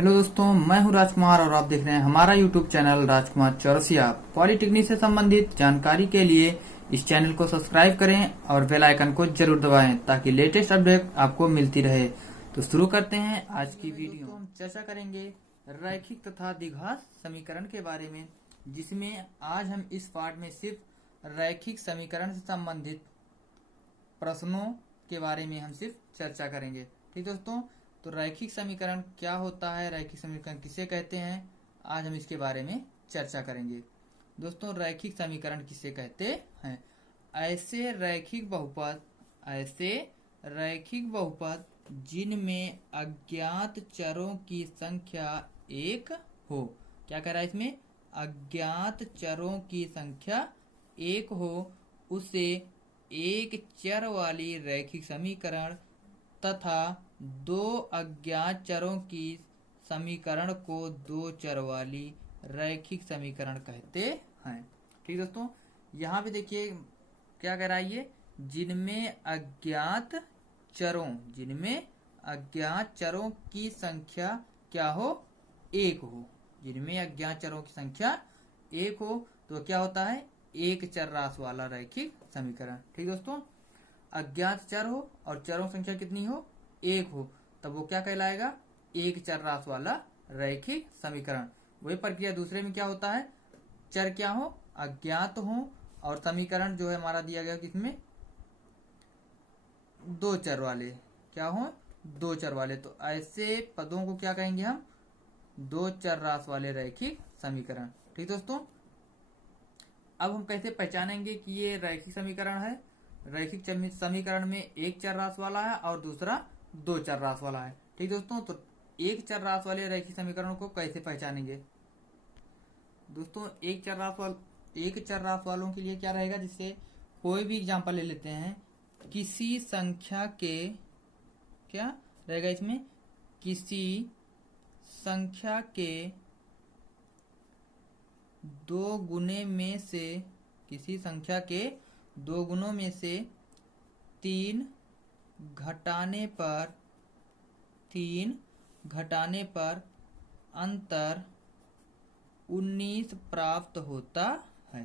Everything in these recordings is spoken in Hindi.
हेलो दोस्तों, मैं हूं राजकुमार और आप देख रहे हैं हमारा यूट्यूब चैनल राजकुमार चौरसिया। पॉलिटेक्निक से संबंधित जानकारी के लिए इस चैनल को सब्सक्राइब करें और बेल आइकन को जरूर दबाएं ताकि लेटेस्ट अपडेट आपको मिलती रहे। तो शुरू करते हैं आज की वीडियो। हम चर्चा करेंगे रैखिक तथा द्विघात समीकरण के बारे में, जिसमें आज हम इस पार्ट में सिर्फ रैखिक समीकरण से संबंधित प्रश्नों के बारे में हम सिर्फ चर्चा करेंगे। ठीक दोस्तों, तो रैखिक समीकरण क्या होता है, रैखिक समीकरण किसे कहते हैं, आज हम इसके बारे में चर्चा करेंगे। दोस्तों, रैखिक समीकरण किसे कहते हैं? ऐसे रैखिक बहुपद जिनमें अज्ञात चरों की संख्या एक हो। क्या कह रहा है इसमें? अज्ञात चरों की संख्या एक हो, उसे एक चर वाली रैखिक समीकरण तथा दो अज्ञात चरों की समीकरण को दो चर वाली रैखिक समीकरण कहते हैं। ठीक दोस्तों, यहाँ पे देखिए क्या कह रहा है ये, जिनमें अज्ञात चरों की संख्या क्या हो? एक हो। जिनमें अज्ञात चरों की संख्या एक हो तो क्या होता है? एक चर राशि वाला रैखिक समीकरण। ठीक दोस्तों, अज्ञात चर हो और चरों की संख्या कितनी हो? एक हो, तब वो क्या कहलाएगा? एक चर राशि वाला रैखिक समीकरण। वही प्रक्रिया दूसरे में क्या होता है? चर क्या हो? अज्ञात हो और समीकरण जो है हमारा दिया गया किसमें? दो चर वाले। क्या हो? दो चर वाले। तो ऐसे पदों को क्या कहेंगे हम? दो चर राशि वाले रैखिक समीकरण। ठीक दोस्तों, अब हम कैसे पहचानेंगे कि ये रैखिक समीकरण है? रैखिक समीकरण में एक चर राशि वाला है और दूसरा दो चर राशि वाला है। ठीक दोस्तों, तो एक चर राशि वाले रैखिक समीकरण को कैसे पहचानेंगे? दोस्तों, एक चर राशि वालों के लिए क्या रहेगा? जिससे कोई भी एग्जांपल ले लेते हैं, किसी संख्या के क्या रहेगा इसमें? किसी संख्या के दो गुने में से, किसी संख्या के दो गुणों में से तीन घटाने पर अंतर 19 प्राप्त होता है।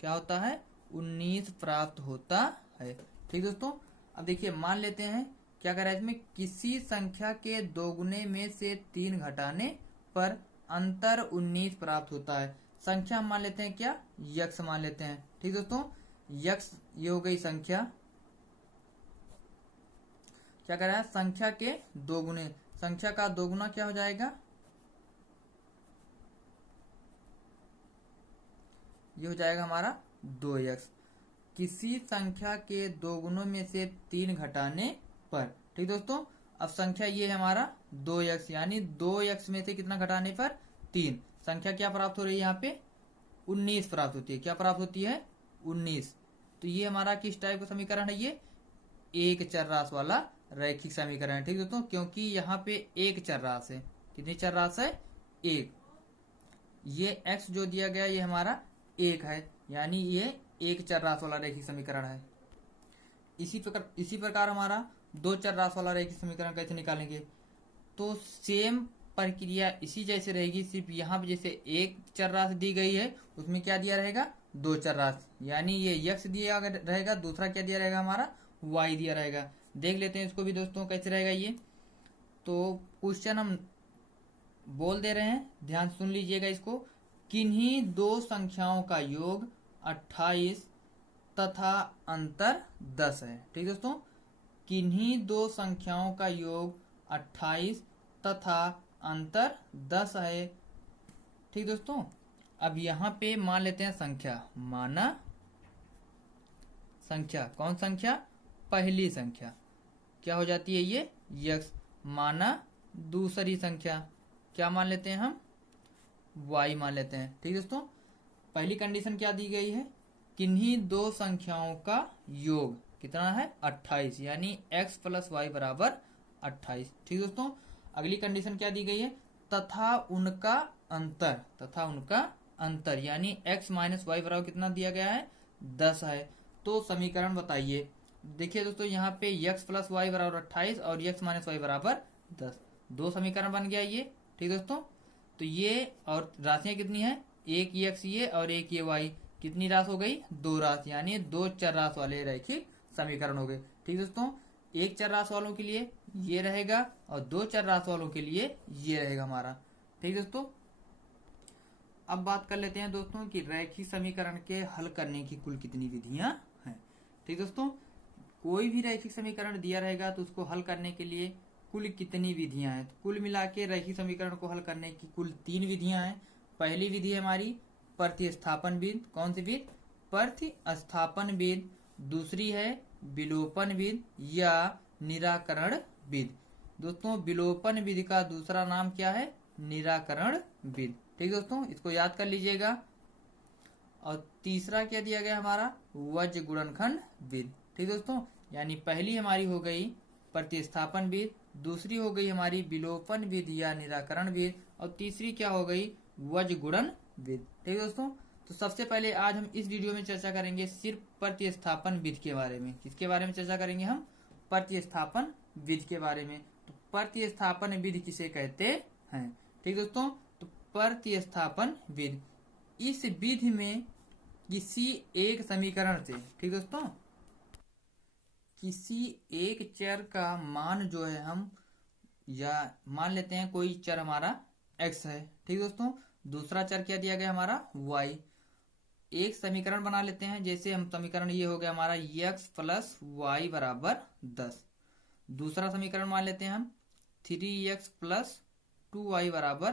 क्या होता है? 19 प्राप्त होता है। ठीक दोस्तों, अब देखिए मान लेते हैं क्या कर रहा है इसमें, किसी संख्या के दोगुने में से 3 घटाने पर अंतर 19 प्राप्त होता है। संख्या मान लेते हैं क्या? यक्स मान लेते हैं। ठीक दोस्तों, यक्स ये हो गई संख्या। क्या कर रहा है? संख्या के दोगुने, संख्या का दोगुना क्या हो जाएगा? ये हो जाएगा हमारा 2x। किसी संख्या के दोगुनों में से 3 घटाने पर। ठीक दोस्तों, अब संख्या ये है हमारा 2x, यानी 2x में से कितना घटाने पर? 3। संख्या क्या प्राप्त हो रही है यहाँ पे? 19 प्राप्त होती है। क्या प्राप्त होती है? 19। तो ये हमारा किस टाइप का समीकरण है? ये एक चर राशि वाला रैखिक समीकरण है। ठीक दोस्तों, क्योंकि यहाँ पे एक चर राशि है। कितनी चर राशि है? एक। ये x जो दिया गया ये हमारा एक है, यानी ये एक चर राशि वाला रैखिक समीकरण है। इसी प्रकार हमारा दो चर राशि वाला रैखिक समीकरण कैसे निकालेंगे? तो सेम प्रक्रिया इसी जैसे रहेगी, सिर्फ यहाँ पे जैसे एक चर राशि दी गई है उसमें क्या दिया रहेगा? दो चर राशि, यानी ये x दिया रहेगा, दूसरा क्या दिया रहेगा? हमारा y दिया रहेगा। देख लेते हैं इसको भी दोस्तों कैसे रहेगा ये। तो क्वेश्चन हम बोल दे रहे हैं, ध्यान सुन लीजिएगा इसको। किन्हीं दो संख्याओं का योग 28 तथा अंतर 10 है। ठीक दोस्तों, किन्हीं दो संख्याओं का योग 28 तथा अंतर 10 है। ठीक दोस्तों, अब यहाँ पे मान लेते हैं संख्या। माना संख्या, कौन संख्या? पहली संख्या क्या हो जाती है? ये यक्स। माना दूसरी संख्या, क्या मान लेते हैं हम? y मान लेते हैं। ठीक दोस्तों, पहली कंडीशन क्या दी गई है? किन्हीं दो संख्याओं का योग कितना है? 28, यानी x प्लस वाई बराबर 28। ठीक दोस्तों, अगली कंडीशन क्या दी गई है? तथा उनका अंतर, यानी x माइनस वाई बराबर कितना दिया गया है? 10 है। तो समीकरण बताइए। देखिए दोस्तों, यहाँ पे x प्लस वाई बराबर 28 और x माइनस वाई बराबर 10, दो समीकरण बन गया ये। ठीक दोस्तों, तो ये और राशियां कितनी है, एक x ये और एक ये y, कितनी राशि हो गई, दो राशि, यानी दो चर राशि वाले रैखिक समीकरण हो गए। ठीक दोस्तों, एक चर राशि वालों के लिए ये रहेगा और दो चर राशि वालों के लिए ये रहेगा हमारा। ठीक दोस्तों, अब बात कर लेते हैं दोस्तों कि रैखिक समीकरण के हल करने की कुल कितनी विधियां हैं। ठीक दोस्तों, कोई भी रैखिक समीकरण दिया रहेगा तो उसको हल करने के लिए कुल कितनी विधियां हैं, तो कुल मिला के रैखिक समीकरण को हल करने की कुल 3 विधियां हैं। पहली विधि है हमारी प्रतिस्थापन विधि। कौन सी विधि, प्रतिस्थापन विधि। दूसरी है विलोपन विधि या निराकरण विधि। दोस्तों, विलोपन विधि का दूसरा नाम क्या है, निराकरण विधि। ठीक दोस्तों, इसको याद कर लीजिएगा। और तीसरा क्या दिया गया हमारा, वज्र गुणनखंड विधि। ठीक दोस्तों, यानी पहली हमारी हो गई प्रतिस्थापन विधि, दूसरी हो गई हमारी विलोपन विधि या निराकरण विधि, और तीसरी क्या हो गई, वज्र गुणन विधि। ठीक दोस्तों, तो सबसे पहले आज हम इस वीडियो में चर्चा करेंगे सिर्फ प्रतिस्थापन विधि के बारे में। किसके बारे में चर्चा करेंगे हम, प्रतिस्थापन विधि के बारे में। तो प्रतिस्थापन विधि किसे कहते हैं। ठीक दोस्तों, तो प्रतिस्थापन विधि, इस विधि में किसी एक समीकरण से, ठीक दोस्तों, किसी एक चर का मान जो है हम, या मान लेते हैं कोई चर हमारा x है। ठीक दोस्तों, दूसरा चर क्या दिया गया हमारा y। एक समीकरण बना लेते हैं, जैसे हम समीकरण ये हो गया हमारा x प्लस वाई बराबर 10। दूसरा समीकरण मान लेते हैं हम 3x प्लस 2y बराबर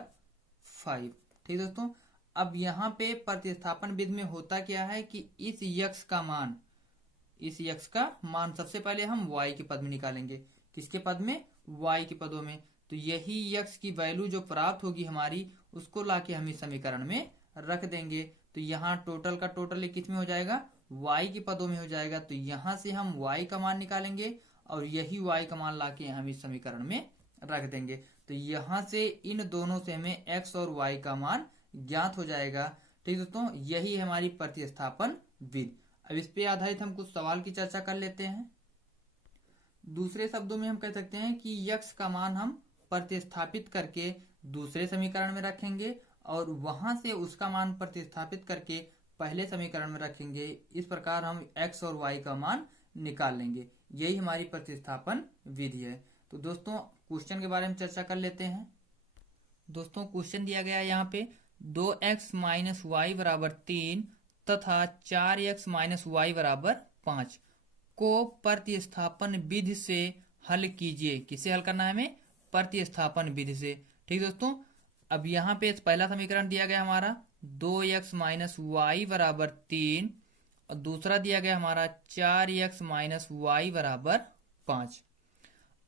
5। ठीक दोस्तों, अब यहाँ पे प्रतिस्थापन विधि में होता क्या है कि इस x का मान सबसे पहले हम y के पद में निकालेंगे। किसके पद में, y के पदों में। तो यही x की वैल्यू जो प्राप्त होगी हमारी, उसको लाके हम इस समीकरण में रख देंगे। तो यहाँ टोटल का टोटल किस में हो जाएगा, y के पदों में हो जाएगा। तो यहाँ से हम y का मान निकालेंगे और यही y का मान लाके हम इस समीकरण में रख देंगे। तो यहाँ से इन दोनों से हमें x और y का मान ज्ञात हो जाएगा। ठीक दोस्तों, यही हमारी प्रतिस्थापन विधि। अब इस पे आधारित हम कुछ सवाल की चर्चा कर लेते हैं। दूसरे शब्दों में हम कह सकते हैं कि x का मान हम प्रतिस्थापित करके दूसरे समीकरण में रखेंगे और वहां से उसका मान प्रतिस्थापित करके पहले समीकरण में रखेंगे। इस प्रकार हम x और y का मान निकाल लेंगे। यही हमारी प्रतिस्थापन विधि है। तो दोस्तों, क्वेश्चन के बारे में चर्चा कर लेते हैं। दोस्तों, क्वेश्चन दिया गया है यहाँ पे 2x माइनस वाई बराबर 3 तथा 4x माइनस वाई बराबर 5 को प्रतिस्थापन विधि से हल कीजिए। किसे हल करना है हमें, प्रतिस्थापन विधि से। ठीक दोस्तों, अब यहाँ पे पहला समीकरण दिया गया हमारा 2x माइनस वाई बराबर 3 और दूसरा दिया गया हमारा 4x माइनस वाई बराबर 5।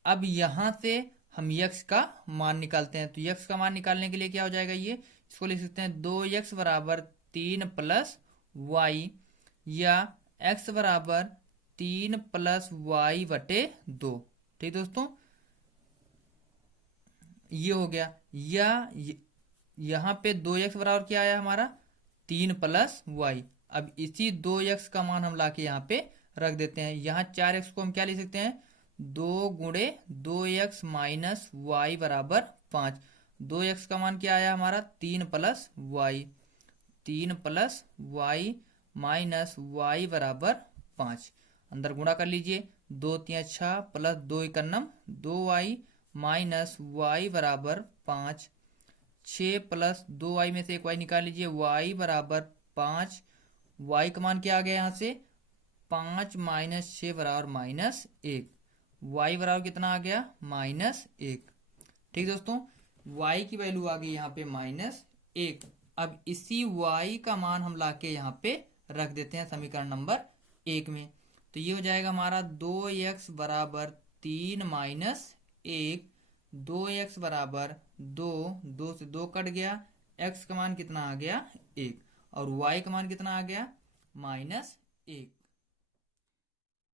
अब यहाँ से हम x का मान निकालते हैं। तो x का मान निकालने के लिए क्या हो जाएगा, ये इसको लिख सकते हैं 2x बराबर 3 प्लस वाई, या x बराबर 3 प्लस वाई बटे 2। ठीक दोस्तों, ये हो गया। या यहाँ पे 2x बराबर क्या आया हमारा, 3 प्लस वाई। अब इसी 2x का मान हम लाके यहाँ पे रख देते हैं। यहाँ 4x को हम क्या लिख सकते हैं, 2 गुणे 2x माइनस वाई बराबर 5। 2x का मान क्या आया हमारा, 3 plus Y. 3 plus Y minus Y बराबर 5। अंदर गुणा कर लीजिए, 2 3 6 प्लस 2 1 2y माइनस वाई बराबर 5। 6 प्लस 2y में से एक y निकाल लीजिए, y बराबर 5। y का मान क्या आ गया यहाँ से, 5 माइनस 6 बराबर माइनस 1। y बराबर कितना आ गया, माइनस 1। ठीक दोस्तों, y की वैल्यू आ गई यहाँ पे माइनस 1। अब इसी y का मान हम लाके यहाँ पे रख देते हैं समीकरण नंबर 1 में। तो ये हो जाएगा हमारा 2x बराबर 3 माइनस 1, 2x बराबर 2, 2 से 2 कट गया, x का मान कितना आ गया 1 और y का मान कितना आ गया माइनस 1।